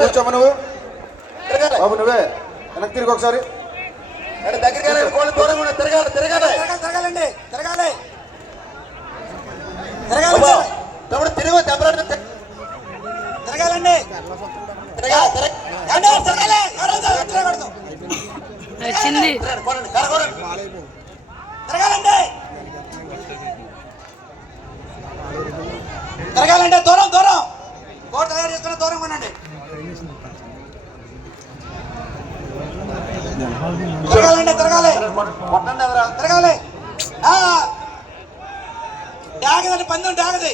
కూర్చోమ్మ నువ్వు బాబు, నువ్వే వెనక్కి తిరిగి ఒకసారి దగ్గర దూరం తిరగాలి తిరగాలి తిరగాలండి తిరగాలి తమ్ముడు తిరుగు తిరగాలండి వచ్చింది తిరగాలండి తిరగాలండి దూరం దూరం కోట తయారు చేసుకున్న దూరం కొనండి తిరగాలండి తిరగాలి తిరగాలి డాగదండి పందెం డాగది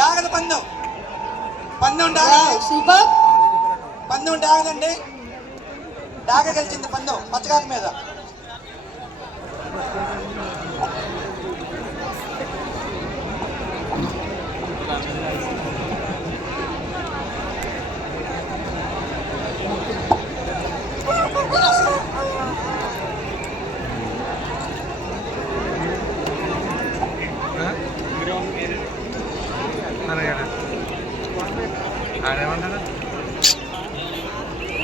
డాగది పందెం పందెం డాగది సూపర్ పందెం డాగదండి డాగ గెలిచింది పందెం పచ్చగాక మీద అదేమన్నా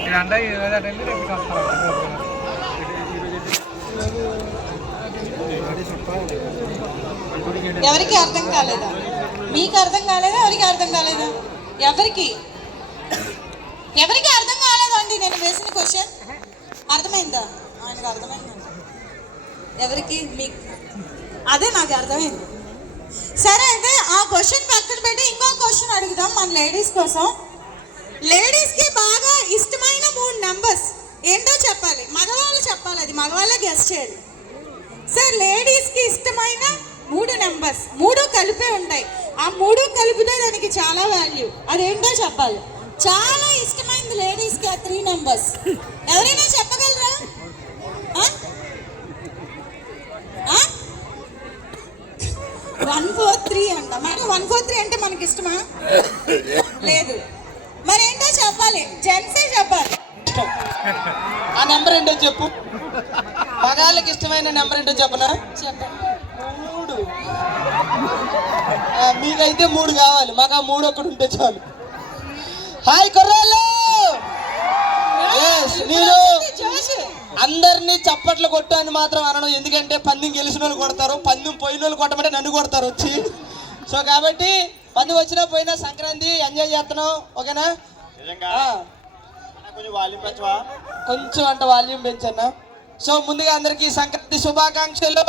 ఇదంటే రేపు ఎవరికి అర్థం కాలేదా? మీకు అర్థం కాలేదా? ఎవరికి అర్థం కాలేదా? ఎవరికి ఎవరికి అర్థం కాలేదా అండి? నేను వేసిన క్వశ్చన్ అర్థమైందా? ఆయనకు అర్థమైందండి. ఎవరికి? మీకు. అదే నాకు అర్థమైంది. సరే, అయితే ఆ క్వశ్చన్ పక్కన పెట్టి ఇంకో క్వశ్చన్ అడుగుదాం మన లేడీస్ కోసం. లేడీస్కి బాగా ఇష్టమైన 3 నెంబర్స్ ఏంటో చెప్పాలి. మగవాళ్ళు చెప్పాలి, అది మగవాళ్ళే గెస్ట్ చేయాలి. సార్, లేడీస్కి ఇష్టమైన 3 నెంబర్స్, 3 కలిపే ఉంటాయి. ఆ 3 కలిపితే దానికి చాలా వాల్యూ. అదేంటో చెప్పాలి. చాలా ఇష్టమైంది లేడీస్కి ఆ 3 నెంబర్స్. ఎవరైనా చెప్పగలరా? 143 అంట. మరి 143 అంటే మనకి ఇష్టమా? లేదు. మరి ఏంటో చెప్పాలి, జెంట్సే చెప్పాలి. ఆ నెంబర్ ఏంటో చెప్పు. మగాళ్ళకి ఇష్టమైన నెంబర్ ఏంటో చెప్పనా? చెప్పండి. 3. మీకైతే 3 కావాలి, మాకు ఆ 3 ఒక్కడు ఉంటే చాలు. హాయ్ కుర్రాళ్ళు, నేను అందరినీ చప్పట్లు కొట్టు అని మాత్రం అనడం. ఎందుకంటే పందెం గెలిచిన వాళ్ళు కొడతారు, పందెం పోయిన వాళ్ళు కొట్టమంటే నన్ను కొడతారు వచ్చి. సో కాబట్టి పందెం వచ్చినా పోయినా సంక్రాంతి ఎంజాయ్ చేస్తున్నాం, ఓకేనా? కొంచెం అంటే వాల్యూమ్ పెంచన్నా. సో ముందుగా అందరికీ సంక్రాంతి శుభాకాంక్షలు.